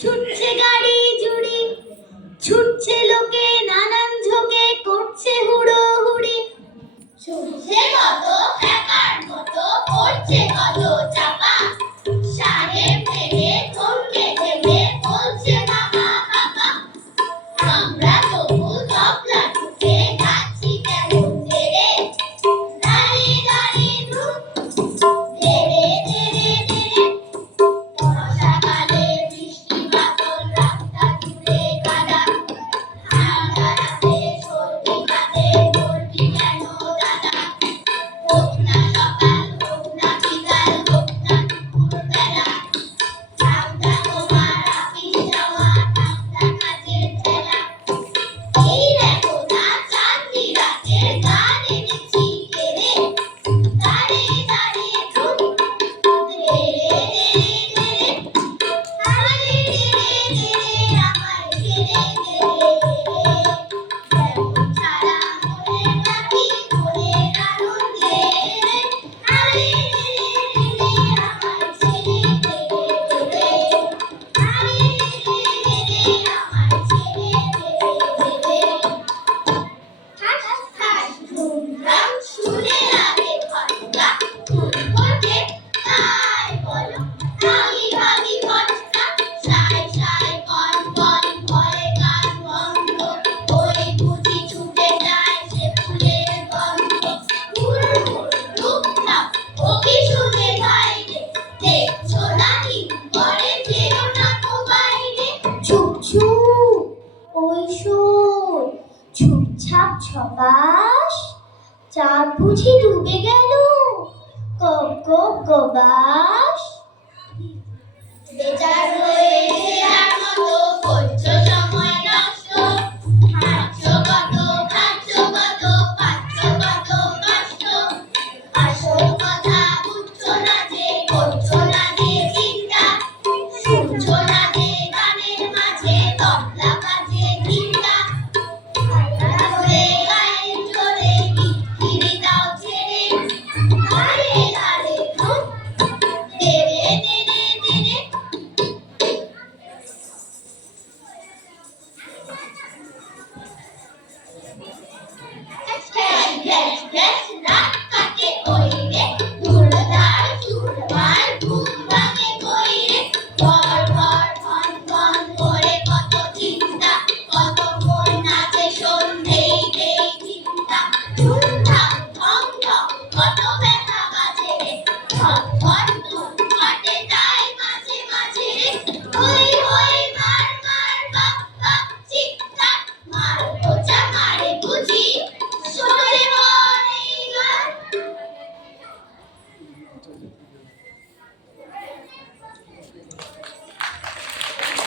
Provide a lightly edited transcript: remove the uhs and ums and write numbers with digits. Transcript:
ছুটছে গাড়ি জুড়ি, ছুটছে লোকে নানান ঝোঁকে, করছে হুড়োহুড়ি। ছুটছে কত একার মতো, করছে কত চাপা, সাহেব থেকে থমকে থেমে বলছে কাকা কাকা। আমরা তবু তবলা ঠুকে যাচ্ছি কেমন ধীরে, দাঁড়িয়ে দাঁড়িয়ে ধুম, ধীরে ধীরে ধীরে। বর্ষাকালে বৃষ্টি বাদল রাস্তা জুড়ে কাদা, ঠান্ডা রাতে সর্দি কাটে বলবি কেন দাদা। হোক না সকাল, হোক না বিকাল, হোক না দুপুরবেলা, ঠান্ডা তোমার আপিস যাওয়া, ঠান্ডা কাজের ঠেলা। এই দেখো না চাঁদনি রাতের গান এনেছি গেরে, দাঁড়িয়ে দাঁড়িয়ে ধুম, ধীরে ধীরে ধীরে। আরে ধীরে ধীরে আমায় ধীরে ধীরে ধীরে। যেমন ছাড়া মনের পাখি মনের আনন্দে, আরে ধীরে ধীরে আমায় ছেড়ে ধীরে ধীরে। আরে ধীরে ধীরে আমায় ছেড়ে ধীরে ধীরে। ঠাস ঠাস ধুমধাম শুনে লাগে ঘটনা, ধুম করবে তাই বলো ভাগি ভাগি ঘটনা। সাই সাই কন কন ভয়ে গান বন্ধ, ওই বুঝি ছুটে যায় সে ফুলের গন্ধ। হুড় হুড় টুকটাক ও কি শুনে বাইরে, দেখছো না কি করে যেও না তো বাইরে। ছুপ ছুপ ওই শোন, ছুপছাপ ছপাস, চাঁদ বুঝি ডুবে গেল, কক কক গবাস।